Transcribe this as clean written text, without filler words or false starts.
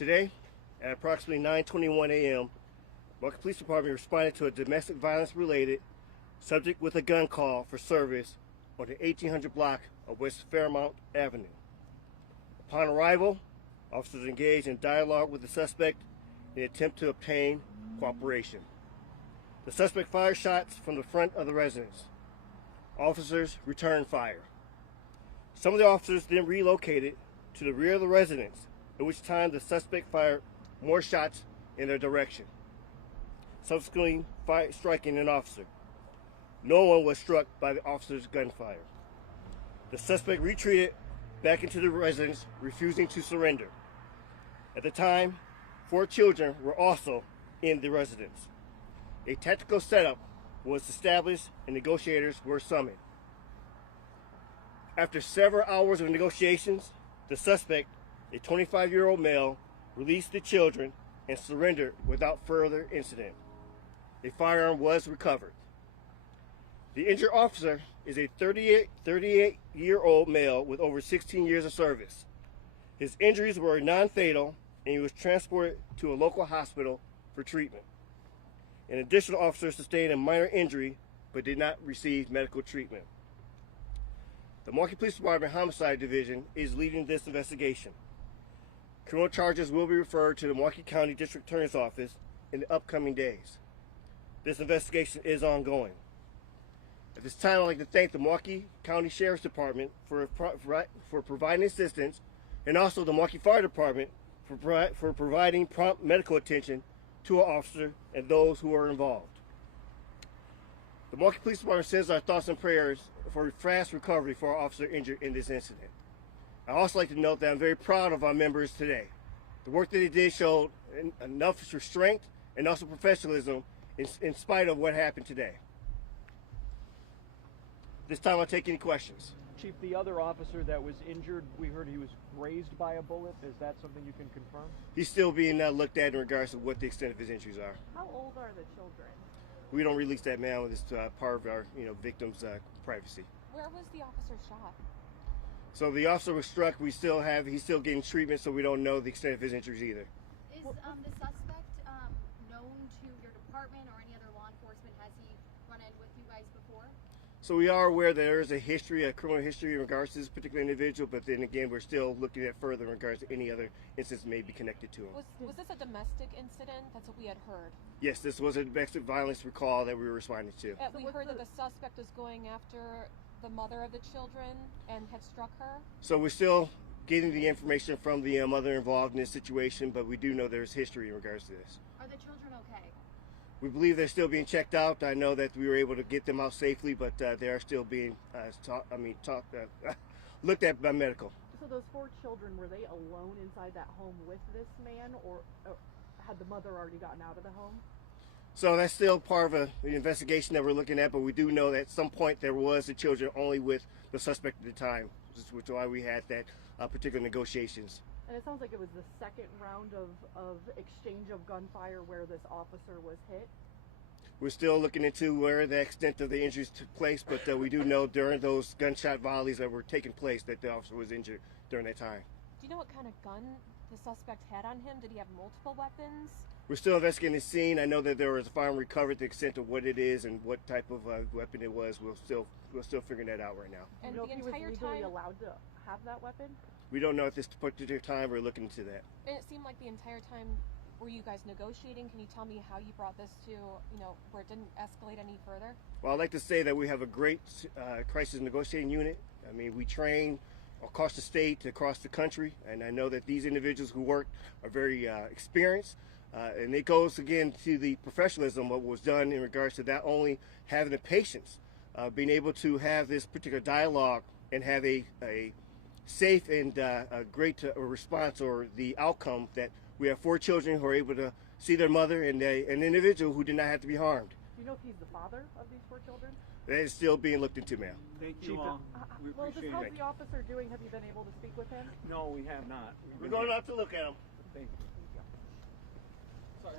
Today, at approximately 9:21 a.m., Milwaukee Police Department responded to a domestic violence-related subject with a gun call for service on the 1800 block of West Fairmount Avenue. Upon arrival, officers engaged in dialogue with the suspect in an attempt to obtain cooperation. The suspect fired shots from the front of the residence. Officers returned fire. Some of the officers then relocated to the rear of the residence, at which time the suspect fired more shots in their direction, subsequently striking an officer. No one was struck by the officer's gunfire. The suspect retreated back into the residence, refusing to surrender. At the time, 4 children were also in the residence. A tactical setup was established and negotiators were summoned. After several hours of negotiations, the suspect, a 25-year-old male, released the children and surrendered without further incident. A firearm was recovered. The injured officer is a 38-year-old male with over 16 years of service. His injuries were non-fatal and he was transported to a local hospital for treatment. An additional officer sustained a minor injury but did not receive medical treatment. The Milwaukee Police Department Homicide Division is leading this investigation. Criminal charges will be referred to the Milwaukee County District Attorney's Office in the upcoming days. This investigation is ongoing. At this time, I'd like to thank the Milwaukee County Sheriff's Department for providing assistance, and also the Milwaukee Fire Department for providing prompt medical attention to our officer and those who are involved. The Milwaukee Police Department sends our thoughts and prayers for a fast recovery for our officer injured in this incident. I'd also like to note that I'm very proud of our members today. The work that they did showed enough restraint and also professionalism in spite of what happened today. This time I'll take any questions. Chief, the other officer that was injured, we heard he was grazed by a bullet. Is that something you can confirm? He's still being looked at in regards to what the extent of his injuries are. How old are the children? We don't release that now. It's part of our victim's privacy. Where was the officer shot? So the officer was struck. He's still getting treatment, so we don't know the extent of his injuries either. Is the suspect known to your department or any other law enforcement? Has he run in with you guys before? So we are aware that there is a criminal history in regards to this particular individual, but then again, we're still looking at further in regards to any other incidents may be connected to him. Was this a domestic incident? That's what we had heard. Yes, this was a domestic violence recall that we were responding to. We heard that the suspect was going after the mother of the children and had struck her. So we're still getting the information from the mother involved in this situation, but we do know there's history in regards to this. Are the children okay? We believe they're still being checked out. I know that we were able to get them out safely, but they are still being looked at by medical. So those 4 children, were they alone inside that home with this man, or had the mother already gotten out of the home? So that's still part of the investigation that we're looking at, but we do know that at some point there was the children only with the suspect at the time, which is why we had that particular negotiations. And it sounds like it was the second round of exchange of gunfire where this officer was hit. We're still looking into where the extent of the injuries took place, but we do know during those gunshot volleys that were taking place that the officer was injured during that time. Do you know what kind of gun the suspect had on him? Did he have multiple weapons? We're still investigating the scene. I know that there was a firearm recovered. The extent of what it is and what type of weapon it was, we're still figuring that out right now. And the entire time, he was legally allowed to have that weapon? We don't know at this particular time. We're looking into that. And it seemed like the entire time, were you guys negotiating? Can you tell me how you brought this to, where it didn't escalate any further? Well, I'd like to say that we have a great crisis negotiating unit. I mean, we train across the state, across the country, and I know that these individuals who work are very experienced. And it goes again to the professionalism of what was done in regards to not only having the patience, being able to have this particular dialogue and have a safe and a great response or the outcome that we have 4 children who are able to see their mother and an individual who did not have to be harmed. Do you know if he's the father of these 4 children? That is still being looked into, ma'am. Thank you all. We appreciate How's it. the officer doing? Have you been able to speak with him? No, we have not. We're going out to look at him. Thank you. Sorry.